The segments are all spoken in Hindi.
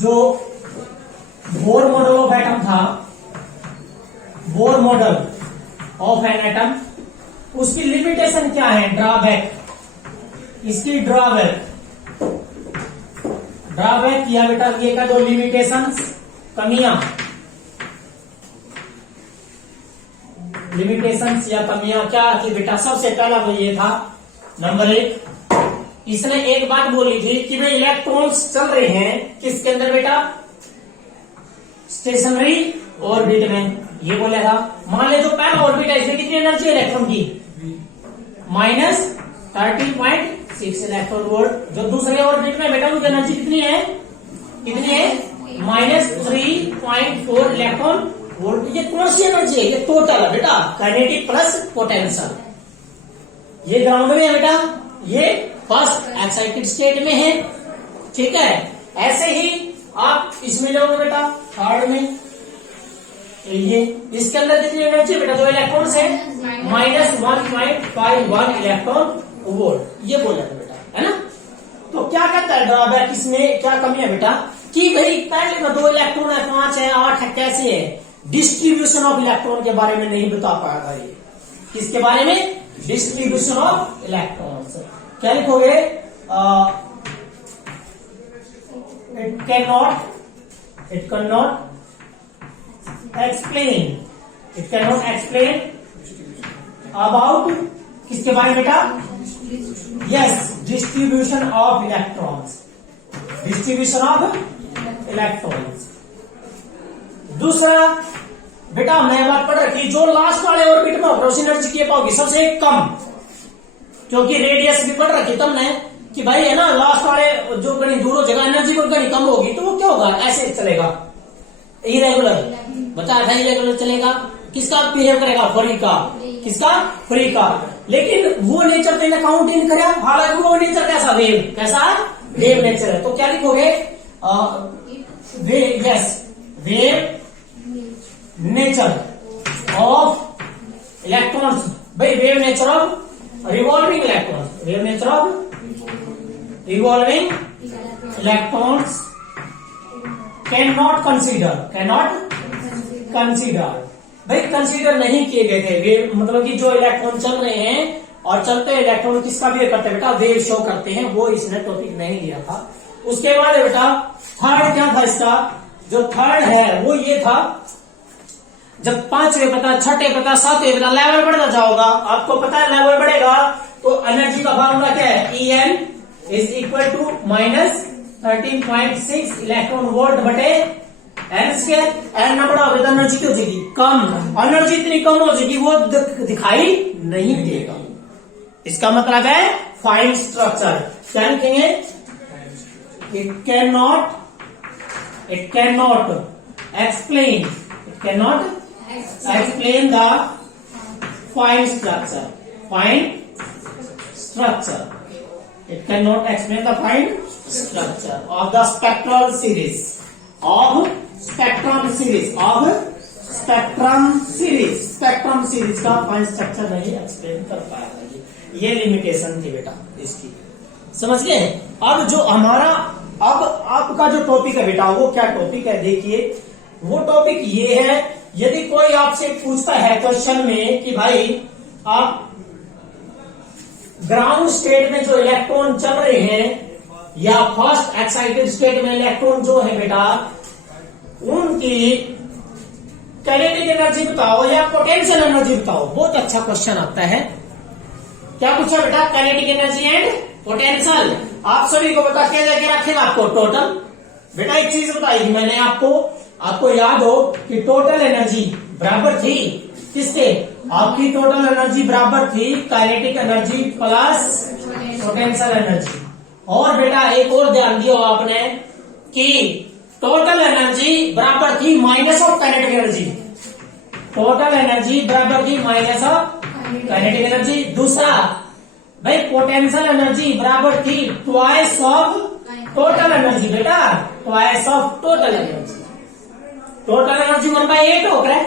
जो बोर मॉडल ऑफ एटम था, Bohr model of an atom, उसकी लिमिटेशन क्या है, ड्रॉबैक, इसकी ड्रॉबैक किया बेटा, ये का दो लिमिटेशन, कमियां, लिमिटेशन या कमियां क्या थी बेटा? सबसे पहला तो ये था, नंबर 1, इसने एक बात बोली थी कि भाई इलेक्ट्रॉन्स चल रहे हैं किसके अंदर बेटा, स्टेशनरी ऑर्बिट में, ये बोला था। मान ले जो पहला ऑर्बिट है इसमें कितनी एनर्जी है इलेक्ट्रॉन की, -13.6 इलेक्ट्रॉन वोल्ट। जो दूसरे ऑर्बिट में बेटा उनकी एनर्जी कितनी है, -3.4 इलेक्ट्रॉन वोल्ट। ये कौन सी एनर्जी है, ये टोटल है बेटा, काइनेटिक प्लस पोटेंशियल। ये ग्राउंड में है बेटा, ये फर्स्ट एक्साइटेड स्टेट में है, ठीक है। ऐसे ही आप इसमें जाओगे बेटा, थर्ड में, ये इसके अंदर कितनी एनर्जी बेटा, जो इलेक्ट्रॉन्स है -1.51 इलेक्ट्रॉन वोल्ट, ये बोला था बेटा, है ना। तो क्या कहता है ड्रॉबैक, इसमें क्या कमी है बेटा, कि भाई पहले में 2 इलेक्ट्रॉन है, 5 है, 8 है, कैसे है, डिस्ट्रीब्यूशन ऑफ इलेक्ट्रॉन के बारे में नहीं बता पाया था ये। किसके बारे में, डिस्ट्रीब्यूशन ऑफ इलेक्ट्रॉन्स। क्या लिखोगे, it can not explain about, किसके बारे में बेटा, yes, distribution of electrons, distribution of electrons. दूसरा बेटा हमने बात पढ़ रखी, जो लास्ट वाले ऑर्बिट में होगा उसी एनर्जी की पाओगी सबसे कम, क्योंकि रेडियस भी पढ़ रखी तुमने कि भाई है ना, लास्ट वाले जो कहीं दूर हो जाएगा एनर्जी को कहीं कम होगी, तो वो क्या होगा, ऐसे चलेगा, इरेगुलर, बताया था इरेगुलर चलेगा, किसका बिहेव करेगा, फ्री का, किसका, फ्री का। लेकिन वो नेचर मैंने काउंट इन करा, हालांकि वो नेचर कैसा, वेव, कैसा वेव नेचर है। तो क्या लिखोगे, वेव नेचर ऑफ इलेक्ट्रॉन्स, भाई wave nature of revolving electrons, wave nature of revolving electrons can not consider, भाई कंसीडर नहीं किए गए थे वेव, मतलब कि जो इलेक्ट्रॉन चल रहे हैं और चलते इलेक्ट्रॉन किसका वेव करते हैं बेटा, वेव शो करते हैं, वो इसने टॉपिक नहीं लिया था। उसके बाद बेटा थर्ड क्या था इसका, जो थर्ड है वो ये था, जब 5वें पता, 6ठे पता, 7वें पता, लेवल बढ़ता जाओगा, आपको पता है लेवल बढ़ेगा तो एनर्जी का फॉर्मूला क्या है, En is equal to -13.6 electron volt बटे एन स्क्वायर। एन ना बड़ा होगा तो एनर्जी क्या हो जाएगी, कम, एनर्जी इतनी कम हो जाएगी वो दिखाई नहीं देगा। इसका मतलब है फाइन स्ट्रक्चर, क्या लिखेंगे, it can not explain the fine structure, it cannot explain the fine structure of the spectral series, spectrum series का फाइन स्ट्रक्चर नहीं एक्सप्लेन कर पाया, ये लिमिटेशन थी बेटा इसकी, समझ गए। अब जो हमारा अब आपका जो टॉपिक है बेटा, वो क्या टॉपिक है देखिए, वो टॉपिक ये है, यदि कोई आपसे पूछता है क्वेश्चन में कि भाई आप ग्राउंड स्टेट में जो इलेक्ट्रॉन चल रहे हैं या फर्स्ट एक्साइटेड स्टेट में इलेक्ट्रॉन जो है बेटा, उनकी काइनेटिक एनर्जी बताओ या पोटेंशियल एनर्जी बताओ, बहुत अच्छा क्वेश्चन आता है। क्या पूछा बेटा, काइनेटिक एनर्जी एंड पोटेंशियल। आप सभी को बता के जाके रखेगा आपको टोटल, बेटा एक चीज बताई मैंने आपको याद हो कि टोटल एनर्जी बराबर थी किसके, आपकी टोटल एनर्जी बराबर थी kinetic energy plus potential energy. और बेटा एक और ध्यान दिया आपने कि टोटल एनर्जी बराबर थी minus of kinetic energy, total energy बराबर थी माइनस ऑफ काइनेटिक एनर्जी। दूसरा भाई पोटेंशियल एनर्जी बराबर थी ट्वाइस ऑफ टोटल एनर्जी, बेटा twice of total energy. Total energy 1/8 हो गया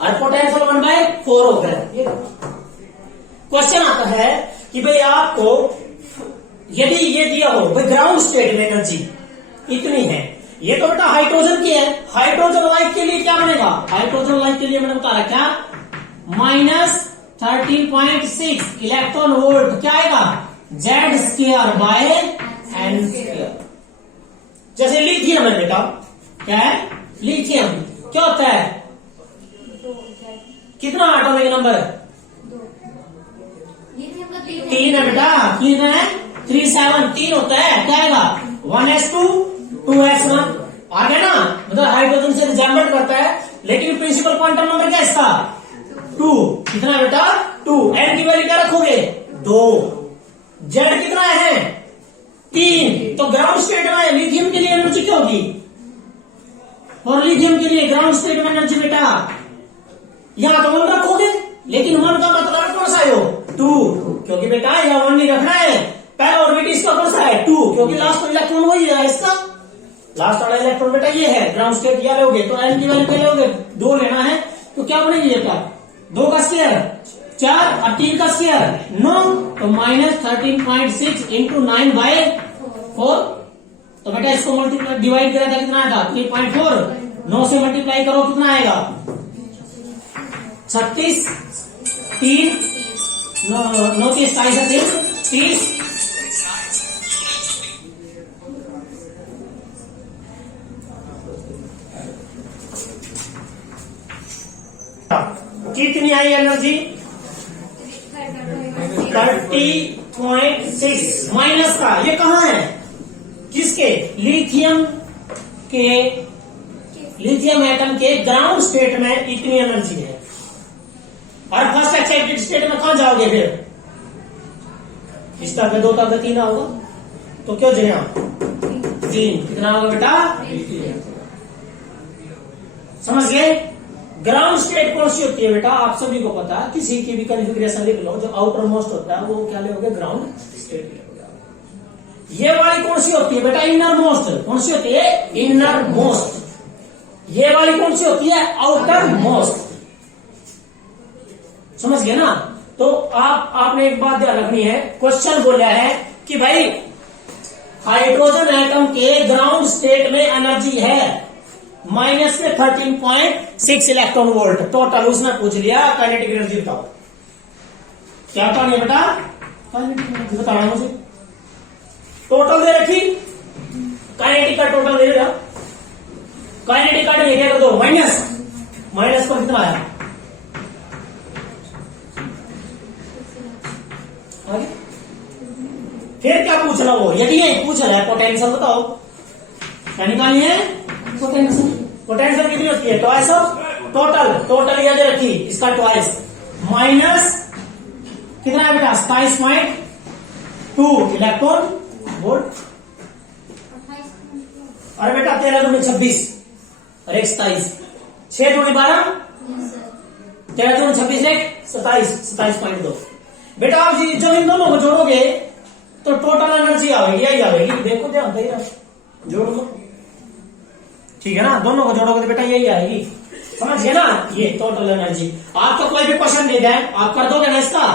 और पोटेंशियल 1/4 हो गया। क्वेश्चन आता है कि भाई आपको यदि ये दिया हो भाई ग्राउंड स्टेट में एनर्जी इतनी है, ये तो बेटा हाइड्रोजन की है। हाइड्रोजन लाइक के लिए क्या बनेगा? हाइड्रोजन लाइक के लिए मैंने बता रहा क्या, -13.6 इलेक्ट्रॉन वोल्ट क्या आएगा, Z square by N square. जैसे लिथियम है बेटा, क्या है लिथियम, क्या होता है, कितना एटॉमिक नंबर है, 3 है बेटा, 3 है, 37 3 होता है, क्या आएगा 1s2 2s1 आ गया ना, मतलब हाइड्रोजन से रिजेंबल करता है, लेकिन प्रिंसिपल क्वांटम नंबर क्या है इसका 2, कितना है बेटा 2, n की वैल्यू क्या रखोगे 2, z कितना है 3, तो ग्राउंड स्टेट में लिथियम के लिए एनर्जी क्या होगी, और लिथियम के लिए ग्राउंड स्टेट में एनर्जी बेटा यहां तो 1 रखोगे, लेकिन 1 का मतलब कौन सा है 2, क्योंकि बेटा यहां 1 नहीं रखना है, पहला ऑर्बिट इसका कौन सा है 2, क्योंकि लास्ट इलेक्ट्रॉन वही है इसका, लास्ट वाला इलेक्ट्रॉन बेटा ये है, ग्राउंड स्टेट क्या लोगे, तो n की वैल्यू क्या लोगे 2 लेना है, तो क्या बनेगी बेटा 2 का स्क्वायर 4 और 3 का स्क्वायर 9, तो -13.6 इंटू 9/4, तो बेटा इसको मल्टीप्लाई डिवाइड करा था कितना आया था 3.4, 9 से मल्टीप्लाई करो कितना आएगा 36, 3 9 30 30, कितनी आई एनर्जी 30.6 माइनस का, ये कहां है किसके, लिथियम एटम के ग्राउंड स्टेट में इतनी एनर्जी है, और फर्स्ट एक्साइटेड स्टेट में कहां जाओगे फिर, इस तरह का 2 तरह का 3 होगा, तो क्यों जगह 3 कितना होगा बेटा, समझ गए। ग्राउंड स्टेट कौन सी होती है बेटा, आप सभी को पता है, किसी की भी कॉन्फ़िगरेशन लिख लो, जो आउटर मोस्ट होता है वो क्या लोगे ग्राउंड स्टेट लोगे। ये वाली कौन सी होती है बेटा, इनर मोस्ट, कौन सी होती है इनर मोस्ट, ये वाली कौन सी होती है आउटर मोस्ट, समझ गए ना। तो आपने एक बात ध्यान रखनी है, क्वेश्चन बोला है कि भाई हाइड्रोजन एटम के ग्राउंड स्टेट में एनर्जी है -13.6 इलेक्ट्रॉन वोल्ट टोटल, उसने पूछ लिया काइनेटिक एनर्जी बताओ, क्या कहानी है बेटा, काइनेटिक एनर्जी बताना मुझे, टोटल दे रखी, काइनेटिक का टोटल दे रहा, काइनेटिक का क्या कर दो माइनस पर कितना आया, आगे फिर क्या पूछ रहा वो, यदि ये पूछ रहा है पोटेंशियल बताओ, क्या निकालनी है पोटेंशियल कितनी होती है, ट्वाइस ऑफ टोटल याद रखी, इसका ट्वाइस माइनस कितना है बेटा 27.2 इलेक्ट्रॉन वोल्ट, अरे बेटा 13 दूनी 26 और 1 27, 6 दूनी 12, 13 दूनी 26 1 27.2, बेटा आप जब इन दोनों को जोड़ोगे तो टोटल एनर्जी आएगी, यही आएगी, देखो ध्यान दे जोड़ लो, ठीक है ना, दोनों को जोड़ोगे तो बेटा यही आएगी, समझ गए ना, ये टोटल एनर्जी। आपको कोई भी क्वेश्चन दे दे आप कर दोगे ना इसका,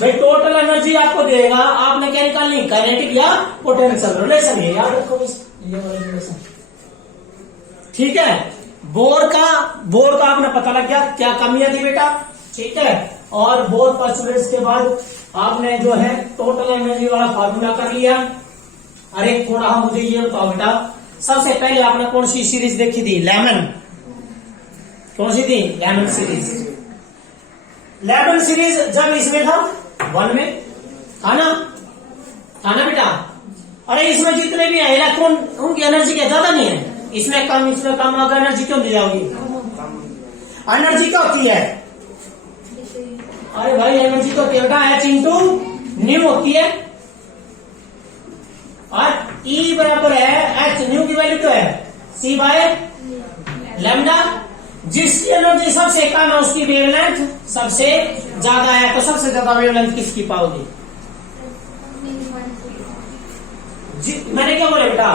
भाई टोटल एनर्जी आपको देगा, आपने क्या निकालनी काइनेटिक या पोटेंशियल, रिलेशन ये याद रखो ये वाला रिलेशन, ठीक है। बोर का आपने पता लग गया क्या कमियां थी बेटा, ठीक है, और बोर पोस्टुलेट्स के बाद आपने जो है टोटल एनर्जी वाला फार्मूला कर लिया। अरे थोड़ा मुझे ये बताओ बेटा, सबसे पहले आपने कौन सी सीरीज देखी थी, लेमन, कौन सी थी लेमन सीरीज, लेमन सीरीज जब इसमें था 1 में था ना बेटा, अरे इसमें जितने भी है इलेक्ट्रॉन उनकी एनर्जी क्या ज्यादा नहीं है, इसमें कम अगर एनर्जी क्यों दी जाओगी, एनर्जी क्या होती है, अरे भाई एनर्जी तो बेटा H इंटू न्यू होती है, और E बराबर है H, न्यू की वैल्यू तो है C बाय लैम्डा, जिसकी एनर्जी सबसे कम है उसकी वेवलेंथ सबसे ज्यादा है, तो सबसे ज्यादा वेवलेंथ किसकी पाओगी, मैंने क्या बोला बेटा,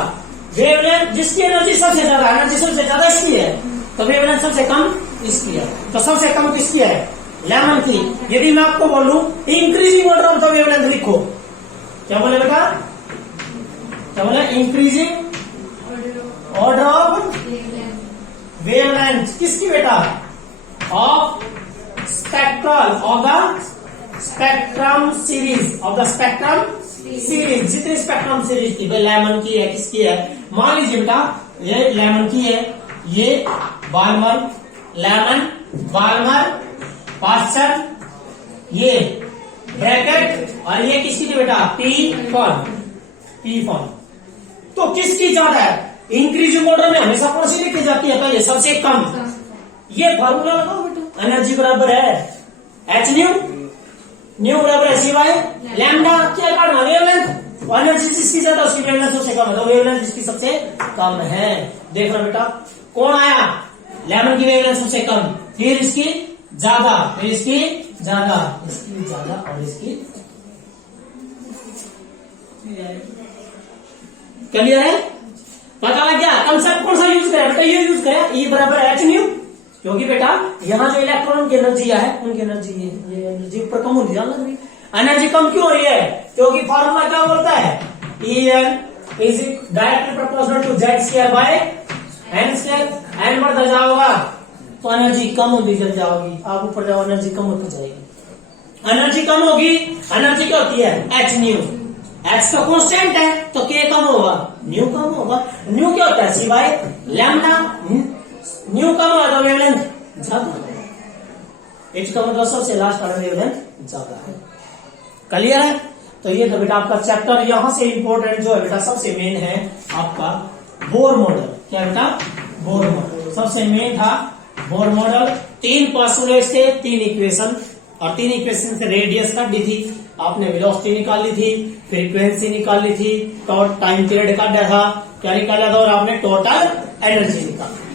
वेवलेंथ जिसकी एनर्जी सबसे ज्यादा, एनर्जी सबसे ज्यादा इसकी है, तो वेवलेंथ सबसे कम इसकी है, तो सबसे कम किसकी है लेमन की। यदि मैं आपको बोलूं increasing order of the wavelength लिखो, क्या बोले बेटा, क्या बोले इंक्रीजिंग ऑर्डर ऑफ वेवलेंथ किसकी बेटा? Of spectral of the spectrum series, of the spectrum series, जितनी स्पेक्ट्रम सीरीज थी, भाई लेमन की है, किसकी है? मान लीजिए बेटा ये लेमन की है, ये बाल्मर, लेमन, बाल्मर, पास्चर, ये ब्रैकेट, और ये किसकी थी बेटा? P form, P form. तो किसकी ज्यादा है? इंक्रीजिंग ऑर्डर में हमेशा कौन सी लिखी जाती है? पहले सबसे कम। ये फॉर्मूला लगाओ बेटा, एनर्जी बराबर है एच न्यू, न्यू बराबर है सी बाय लैम्डा, क्या करना? वेवलेंथ। एनर्जी जिसकी ज्यादा उसकी वेवलेंथ सबसे कम है, तो वेवलेंथ जिसकी सबसे कम है। देख रहा बेटा कौन आया? लेमन की वेवलेंथ सबसे कम, फिर इसकी ज्यादा, फिर इसकी ज्यादा, इसकी ज्यादा और इसकी। क्लियर है? पता लग गया? कंसेप्ट कौन सा यूज करें बेटा? ये यूज करें, ई बराबर एच न्यू, क्योंकि बेटा यहाँ जो इलेक्ट्रॉन की एनर्जी है उनकी एनर्जी ये एनर्जी ऊपर कम होती जान लग रही है। एनर्जी कम क्यों हो रही है? क्योंकि फॉर्मूला क्या बोलता है? E n is directly proportional to Z square by n square. N बढ़ता जाओगा तो एनर्जी कम होती चल जाओगी, आप ऊपर जाओ एनर्जी कम होती जाएगी। एनर्जी कम होगी, एनर्जी क्या होती है? H new. एच तो कांस्टेंट है तो के कम होगा, न्यू कम होगा। न्यू क्या होता है? सी बाय लैम्डा। न्यू कम होगा तो वेवलेंथ ज्यादा, एच का मतलब सबसे लास्ट वाला वेवलेंथ ज्यादा है। क्लियर है? तो ये था बेटा आपका चैप्टर। यहां से इंपॉर्टेंट जो है बेटा सबसे मेन है आपका बोर मॉडल। क्या बेटा? बोर मॉडल सबसे मेन था। बोर मॉडल 3 पोस्टुलेट्स थे, 3 इक्वेशन, और 3 इक्वेशन से रेडियस काट दी थी आपने, वेलोसिटी निकाल ली थी, फ्रीक्वेंसी निकाल ली थी, टाइम पीरियड निकाल दिया था, क्या निकाला था, और आपने टोटल एनर्जी निकाली।